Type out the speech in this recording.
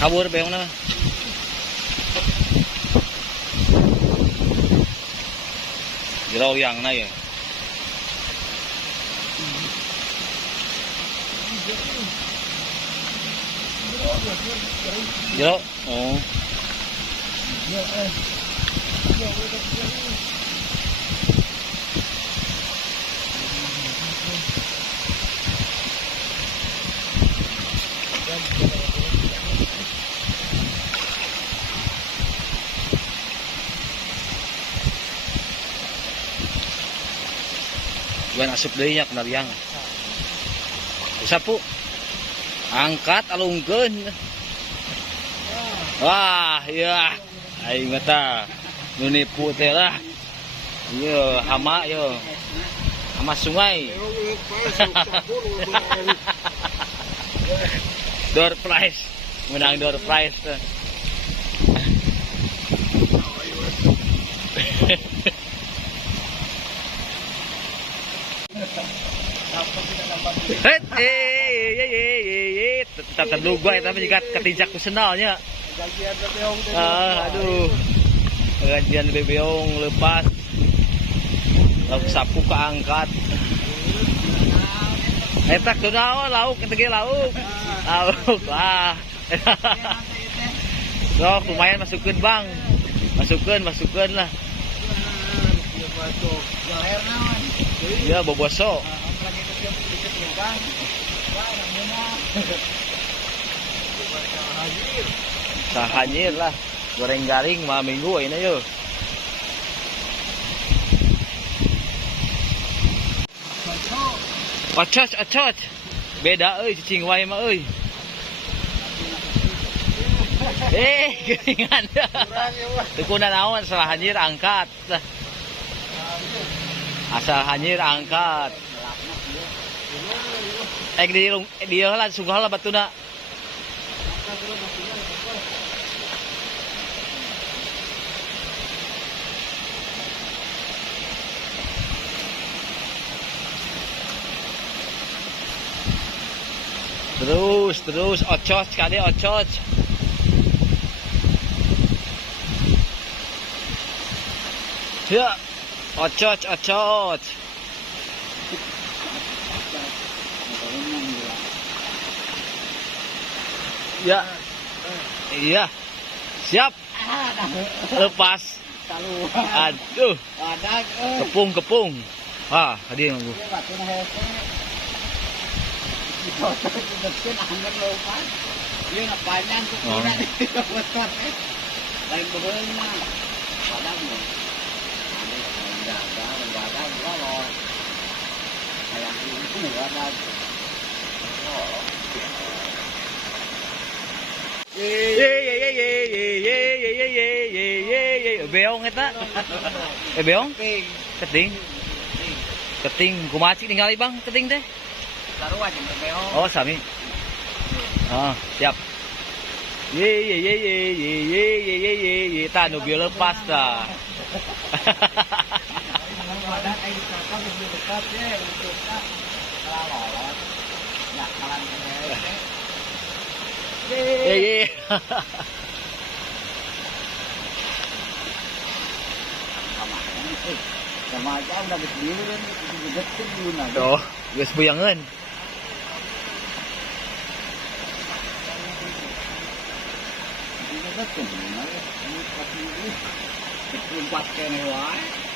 Kabur beong na. Giraw yang na ya. Giraw. Oh. Bukan asup deui nya kana liang. Sapu. Angkat alungkeun. Wah, iya. Aing mata nu nipu teh lah. Ieu hama ieu. Hama sungai. Door prize. Menang door prize teh. Tetap terduga ya, tapi jika ketinjak kusenalnya. Aduh, gajian bebeong lepas, lauk sapu keangkat. Etak tuh lauk, kita lauk, wah. Sok lumayan masukin bang, masukin lah. Iya boboso. Sahanyir lah, goreng garing malam minggu ini yuk. Ocot, beda cicing wae mah euy. Geringan. Tukuna naon asal hanyir angkat. Asal hanyir angkat. Dia lah sungguh lah batuna. Terus ocot sekali ocot. Ya, ocot. Ya, iya, siap. Lepas. Aduh, kepung. Ah, hadi nunggu. Beong eta. Beong? Keting. Kumaha cik ningali Bang keting teh? Sarua jeung beong. Oh, sami. Ah, siap. Ye. Tah nu bieu lepas tah. Ada kayak kakak lebih dekat ya untuk kalau lolot. Ya, kalan Ye. Sama aja udah berdiri deketin dulu nah. Oh, geus beyangeun. Ini deketin nah. Ini pasti ini. Empat kene wae.